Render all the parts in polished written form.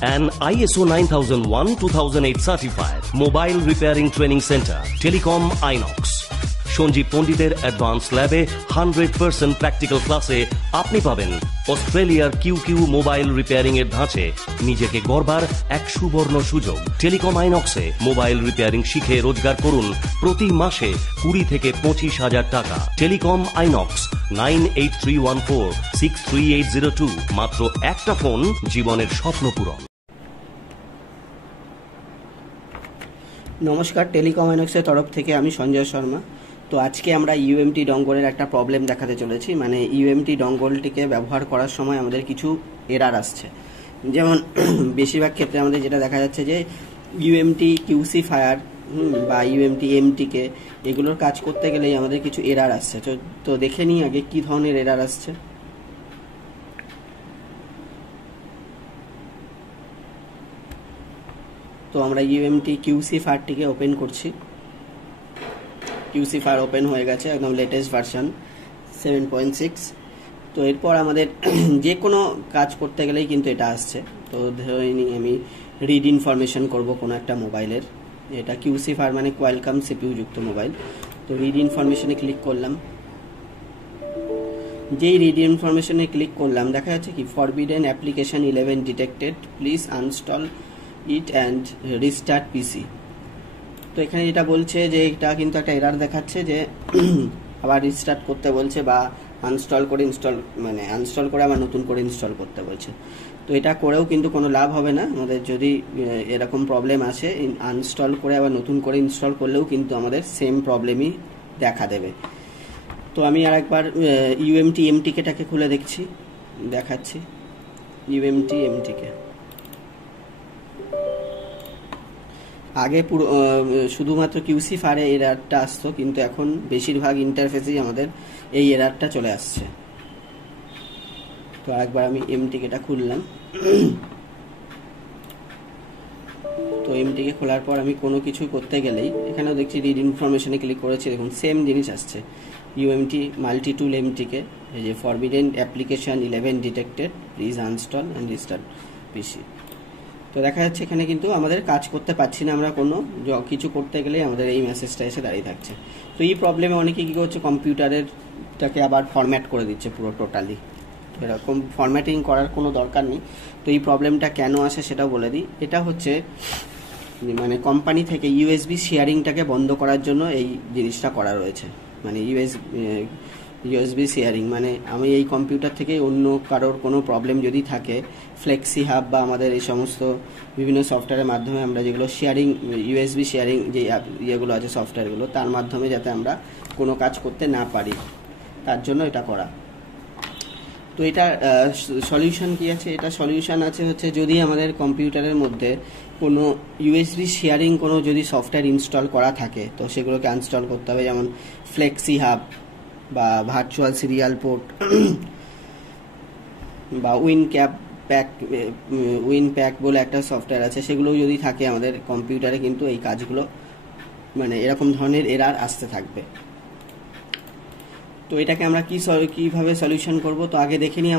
An ISO 9001-2008 certified mobile repairing training center, Telecom আইনক। সঞ্জীব পণ্ডিতের advance ল্যাবে 100% প্র্যাকটিক্যাল ক্লাসে আপনি পাবেন অস্ট্রেলিয়ার কিউ মোবাইল রিপেয়ারিং এর ধাঁচে নিজেকে গড়বার এক সুবর্ণ সুযোগ। টেলিকম আইনক্সে মোবাইল রিপেয়ারিং শিখে রোজগার করুন প্রতি মাসে 20 থেকে 25,000 টাকা। Telecom INOX 9831463802। মাত্র একটা ফোন, জীবনের স্বপ্ন পূরণ। নমস্কার, টেলিকম আইনক্সের তরফ থেকে আমি সঞ্জয় শর্মা। তো আজকে আমরা ইউএমটি ডঙ্গলের একটা প্রবলেম দেখাতে চলেছি। মানে ইউএমটি ডঙ্গলটিকে ব্যবহার করার সময় আমাদের কিছু এরার আসছে। যেমন বেশিরভাগ ক্ষেত্রে আমাদের যেটা দেখা যাচ্ছে যে ইউএমটি কিউসি ফায়ার বা ইউএমটি এমটিকে এগুলোর কাজ করতে গেলেই আমাদের কিছু এরার আসছে। তো দেখে নিই আগে কি ধরনের এরার আসছে। তো আমরা ইউএমটি কিউসি ফায়ারটিকে ওপেন করছি। কিউসি ফায়ার ওপেন হয়ে গেছে, একদম লেটেস্ট ভার্সন 7.6। তো এরপর আমাদের যে কোনো কাজ করতে গেলেই কিন্তু এটা আসছে। তো ধরে নিই আমি রিড ইনফরমেশন করব কোনো একটা মোবাইলের। এটা কিউসি ফায়ার মানে কোয়ালকম সিপিইউ যুক্ত মোবাইল। তো রিড ইনফরমেশনে ক্লিক করলাম। যেই রিড ইনফরমেশনে ক্লিক করলাম দেখা যাচ্ছে কি forbidden application 11 detected, please uninstall it and restart PC. তো এখানে যেটা বলছে যে এটা কিন্তু একটা এরার দেখাচ্ছে যে আবার রিস্টার্ট করতে বলছে বা আনস্টল করে আবার নতুন করে ইনস্টল করতে বলছে। তো এটা করেও কিন্তু কোনো লাভ হবে না আমাদের। যদি এরকম প্রবলেম আসে, আনস্টল করে আবার নতুন করে ইনস্টল করলেও কিন্তু আমাদের সেম প্রবলেমই দেখা দেবে। তো আমি আর একবার ইউএমটি এমটিকেটাকে খুলে দেখাচ্ছি ইউএমটি এমটিকে। আগে পুরো শুধুমাত্র কিউসি ফায়ারে এরারটা আসতো, কিন্তু এখন বেশিরভাগ ইন্টারফেসেই আমাদের এই এরারটা চলে আসছে। তো একবার আমি এমটিকেটা খুললাম। তো এমটিকে খোলার পর আমি কোনো কিছু করতে গেলেই এখানেও দেখছি রিড ইনফরমেশনে ক্লিক করেছি, দেখুন সেম জিনিস আসছে। ইউএমটি মাল্টি টুল এমটিকে, এই যে forbidden application 11 detected, please uninstall and restart PC. তো দেখা যাচ্ছে এখানে কিন্তু আমাদের কাজ করতে পারছি না, আমরা কোনো কিছু করতে গেলেই আমাদের এই মেসেজটা এসে দাঁড়িয়ে থাকছে। তো এই প্রবলেমে অনেকে কী করছে, কম্পিউটারেরটাকে আবার ফরম্যাট করে দিচ্ছে পুরো টোটালি। এরকম ফরম্যাটিং করার কোনো দরকার নেই। তো এই প্রবলেমটা কেন আসে সেটাও বলে দিই। এটা হচ্ছে মানে কোম্পানি থেকে ইউএসবি শেয়ারিংটাকে বন্ধ করার জন্য এই জিনিসটা করা রয়েছে। মানে ইউএসবি শেয়ারিং মানে আমি এই কম্পিউটার থেকে অন্য কারোর কোনো প্রবলেম যদি থাকে, ফ্লেক্সি হাব বা আমাদের এই সমস্ত বিভিন্ন সফটওয়্যারের মাধ্যমে আমরা যেগুলো ইউএসবি শেয়ারিং যে ইয়েগুলো আছে সফটওয়্যারগুলো, তার মাধ্যমে যাতে আমরা কোনো কাজ করতে না পারি, তার জন্য এটা করা। তো এটা সলিউশন কি আছে? এটা সলিউশন আছে হচ্ছে যদি আমাদের কম্পিউটারের মধ্যে কোনো ইউএসবি শেয়ারিং কোনো যদি সফটওয়্যার ইনস্টল করা থাকে, তো সেগুলোকে আনস্টল করতে হবে। যেমন ফ্লেক্সি হাব বা ভার্চুয়াল সিরিয়াল পোর্ট বা উইন প্যাক বলে একটা সফটওয়্যার আছে, সেগুলো যদি থাকে আমাদের কম্পিউটারে, কিন্তু এই কাজগুলো মানে এরকম ধরনের এরার আসতে থাকবে। তো এটাকে আমরা কিভাবে সলিউশন করব? তো আগে দেখে নিই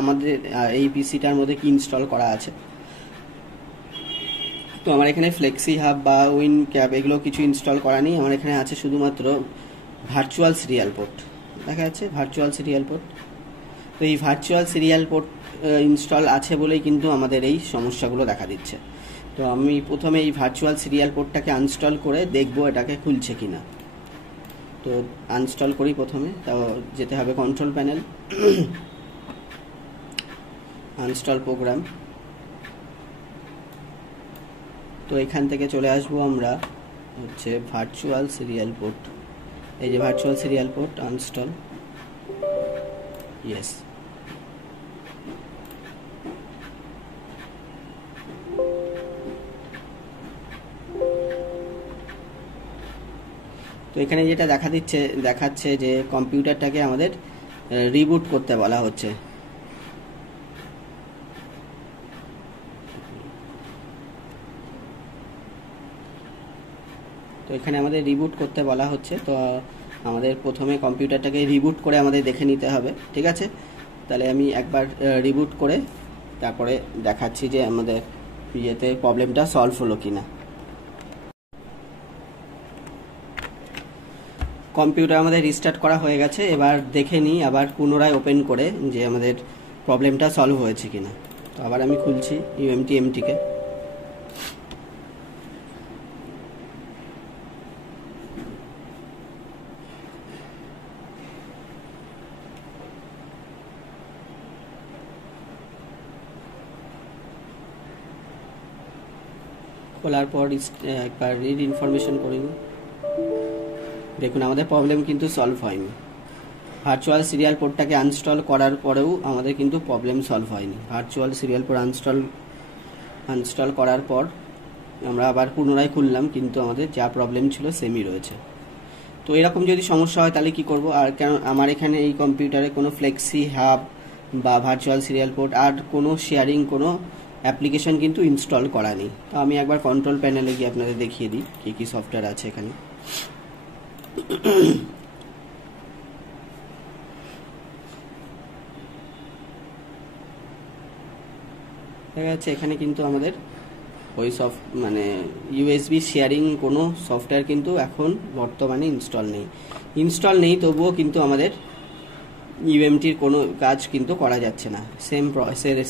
আমাদের এই পিসিটার মধ্যে কি ইনস্টল করা আছে। তো আমার এখানে ফ্লেক্সি হাব বা উইন ক্যাপ এগুলো কিছু ইনস্টল করা নেই। আমার এখানে আছে শুধুমাত্র ভার্চুয়াল সিরিয়াল পোর্ট, দেখা যাচ্ছে ভার্চুয়াল সিরিয়াল পোর্ট। তো এই ভার্চুয়াল সিরিয়াল পোর্ট ইনস্টল আছে বলেই কিন্তু আমাদের এই সমস্যাগুলো দেখা দিচ্ছে। তো আমি প্রথমে এই ভার্চুয়াল সিরিয়াল পোর্টটাকে আনস্টল করে দেখব এটাকে খুলছে কিনা। তো আনস্টল করি প্রথমে। তাও যেতে হবে কন্ট্রোল প্যানেল, আনস্টল প্রোগ্রাম। তো এখান থেকে চলে আসবো আমরা হচ্ছে ভার্চুয়াল সিরিয়াল পোর্ট। এই যে virtual serial port uninstall, yes. তো এখানে যেটা দেখাচ্ছে যে কম্পিউটারটাকে আমাদের রিবুট করতে বলা হচ্ছে। তো এখানে আমাদের রিবুট করতে বলা হচ্ছে। তো আমাদের প্রথমে কম্পিউটারটাকে রিবুট করে আমাদের দেখে নিতে হবে, ঠিক আছে? তাহলে আমি একবার রিবুট করে তারপরে দেখাচ্ছি যে আমাদের ইয়েতে প্রবলেমটা সলভ হলো কিনা। কম্পিউটার আমাদের রিস্টার্ট করা হয়ে গেছে, এবার দেখে নিই আবার পুনরায় ওপেন করে যে আমাদের প্রবলেমটা সলভ হয়েছে কিনা। তো আবার আমি খুলছি UMT MTকে। খোলার পর একবার রিড ইনফরমেশন করে নিই। দেখুন আমাদের প্রবলেম কিন্তু সলভ হয়নি। ভার্চুয়াল সিরিয়াল পোর্টটাকে আনস্টল করার পরেও আমাদের কিন্তু প্রবলেম সলভ হয়নি। ভার্চুয়াল সিরিয়াল পোর্ট আনস্টল করার পর আমরা আবার পুনরায় খুললাম, কিন্তু আমাদের যা প্রবলেম ছিল সেমই রয়েছে। তো এরকম যদি সমস্যা হয় তাহলে কি করব? আর কেন আমার এখানে এই কম্পিউটারে কোনো ফ্লেক্সি হাব বা ভার্চুয়াল সিরিয়াল পোর্ট আর কোনো শেয়ারিং কোনো অ্যাপ্লিকেশন কিন্তু ইনস্টল করা নেই। তো আমি একবার কন্ট্রোল প্যানেলে গিয়ে আপনাদের দেখিয়ে দিই কী কী সফটওয়্যার আছে এখানে। দেখা যাচ্ছে এখানে কিন্তু আমাদের ওই মানে USB শেয়ারিং কোনো সফটওয়্যার কিন্তু এখন বর্তমানে ইনস্টল নেই। তবুও কিন্তু আমাদের UMTর কোনো কাজ কিন্তু করা যাচ্ছে না,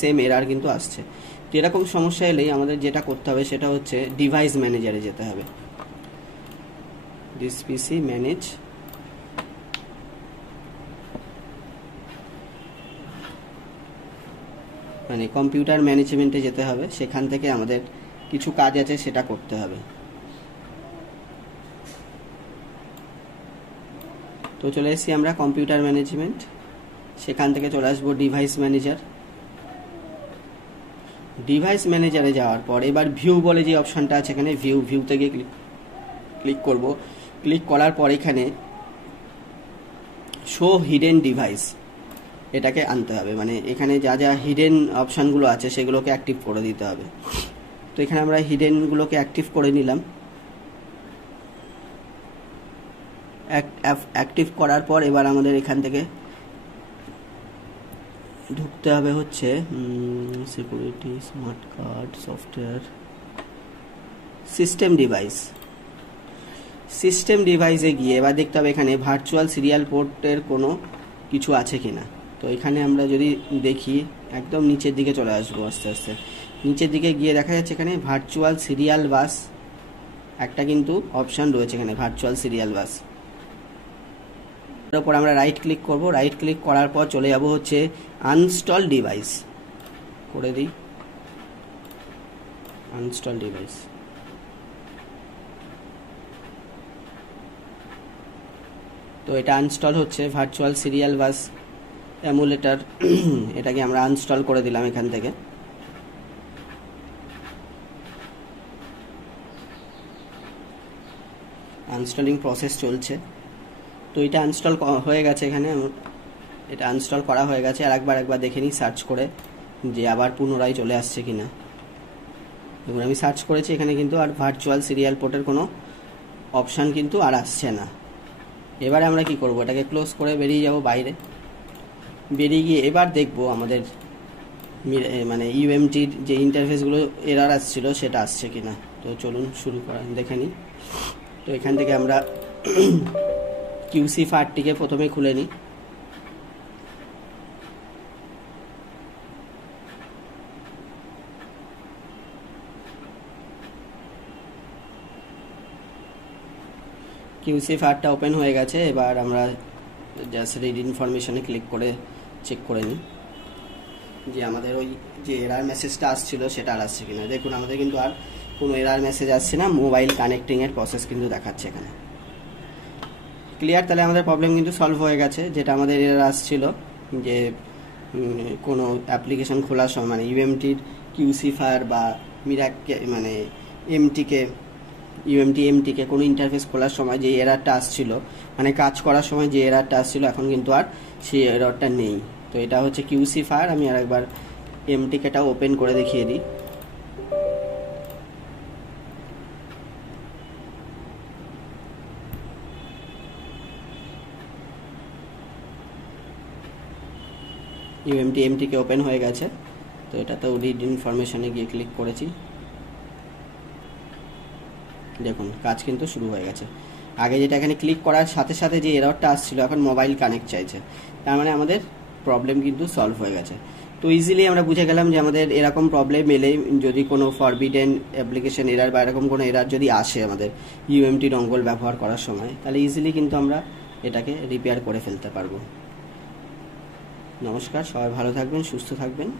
সেম এরার কিন্তু আসছে। তো এরকম সমস্যা এলেই আমাদের যেটা করতে হবে সেটা হচ্ছে ডিভাইস ম্যানেজারে যেতে হবে। দিস PC ম্যানেজ, মানে কম্পিউটার ম্যানেজমেন্টে যেতে হবে। সেখান থেকে আমাদের কিছু কাজ আছে সেটা করতে হবে। তো চলে এসেছি আমরা কম্পিউটার ম্যানেজমেন্ট, সেখান থেকে চলে আসবো ডিভাইস ম্যানেজার। ডিভাইস ম্যানেজারে যাওয়ার পর এবার ভিউ বলে যে অপশানটা আছে এখানে, ভিউতে গিয়ে ক্লিক করব। ক্লিক করার পর এখানে শো হিডেন ডিভাইস এটাকে আনতে হবে, মানে এখানে যা যা হিডেন অপশানগুলো আছে সেগুলোকে অ্যাক্টিভ করে দিতে হবে। তো এখানে আমরা হিডেনগুলোকে অ্যাক্টিভ করে নিলাম। অ্যাক্টিভ করার পর এবার আমাদের এখান থেকে ঢুকতে হবে হচ্ছে security, smart card, software, system ডিভাইসে গিয়ে এবার দেখতে হবে এখানে ভার্চুয়াল সিরিয়াল পোর্টের কোনো কিছু আছে কিনা। তো এখানে আমরা যদি দেখি একদম নিচের দিকে চলে আসবো, আস্তে আস্তে নিচের দিকে গিয়ে দেখা যাচ্ছে এখানে ভার্চুয়াল সিরিয়াল বাস একটা কিন্তু অপশান রয়েছে এখানে, ভার্চুয়াল সিরিয়াল বাস। এর উপর আমরা রাইট ক্লিক করব। রাইট ক্লিক করার পর চলে যাব হচ্ছে আনস্টল ডিভাইস, করে দিই আনস্টল ডিভাইস। তো এটা আনস্টল হচ্ছে ভার্চুয়াল সিরিয়াল বাস এমুলেটর, এটাকে আমরা আনস্টল করে দিলাম এখান থেকে। আনস্টলিং প্রসেস চলছে। তো এটা আনস্টল হয়ে গেছে, এখানে এটা আনস্টল করা হয়ে গেছে। আর একবার দেখে নিই সার্চ করে যে আবার পুনরায় চলে আসছে কিনা। দেখুন আমি সার্চ করেছি, এখানে কিন্তু আর ভার্চুয়াল সিরিয়াল পোর্টের কোনো অপশান কিন্তু আর আসছে না। এবারে আমরা কি করব, এটাকে ক্লোজ করে বেরিয়ে যাব বাইরে। বেরিয়ে গিয়ে এবার দেখব আমাদের মানে UMTর যে ইন্টারফেসগুলো এরর আসছিল সেটা আসছে কিনা। তো চলুন শুরু করেন, দেখে নিই। তো এখান থেকে আমরা QC ফারটিকে প্রথমে খুলে নিই। QC ফারটা ওপেন হয়ে গেছে। এবার আমরা জাস্ট রিড ইনফরমেশনে ক্লিক করে চেক করে নিই যে আমাদের ওই যে এরর মেসেজটা আসছিল সেটা আর আসছে কিনা। দেখুন আমাদের কিন্তু আর কোনো এরর মেসেজ আসছে না, মোবাইল কানেক্টিংয়ের প্রসেস কিন্তু দেখাচ্ছে এখানে। ক্লিয়ার, তাহলে আমাদের প্রবলেম কিন্তু সলভ হয়ে গেছে। যেটা আমাদের এরর আসছিল যে কোনো অ্যাপ্লিকেশন খোলার সময় মানে UMTর QC ফার বা মানে UMT MTকে কোনো ইন্টারফেস খোলার সময় যে এররটা আসছিল, মানে কাজ করার সময় যে এররটা আসছিল, এখন কিন্তু আর সেই এররটা নেই। তো এটা হচ্ছে QC ফার। আমি আর একবার MTকেটাও ওপেন করে দেখিয়ে দিই। UMT MTকে ওপেন হয়ে গেছে। তো এটা তো রিড ইনফরমেশনে গিয়ে ক্লিক করেছি, দেখুন কাজ কিন্তু শুরু হয়ে গেছে। আগে যেটা এখানে ক্লিক করার সাথে সাথে যে এররটা আসছিল, এখন মোবাইল কানেক্ট চাইছে, তার মানে আমাদের প্রবলেম কিন্তু সলভ হয়ে গেছে। তো ইজিলি আমরা বুঝে গেলাম যে আমাদের এরকম প্রবলেম এলে, যদি কোনো ফরবিডেন অ্যাপ্লিকেশন এরার বা এরকম কোনো এরার যদি আসে আমাদের ইউএমটি ডঙ্গল ব্যবহার করার সময়, তাহলে ইজিলি কিন্তু আমরা এটাকে রিপেয়ার করে ফেলতে পারবো। নমস্কার, সবাই ভালো থাকবেন, সুস্থ থাকবেন।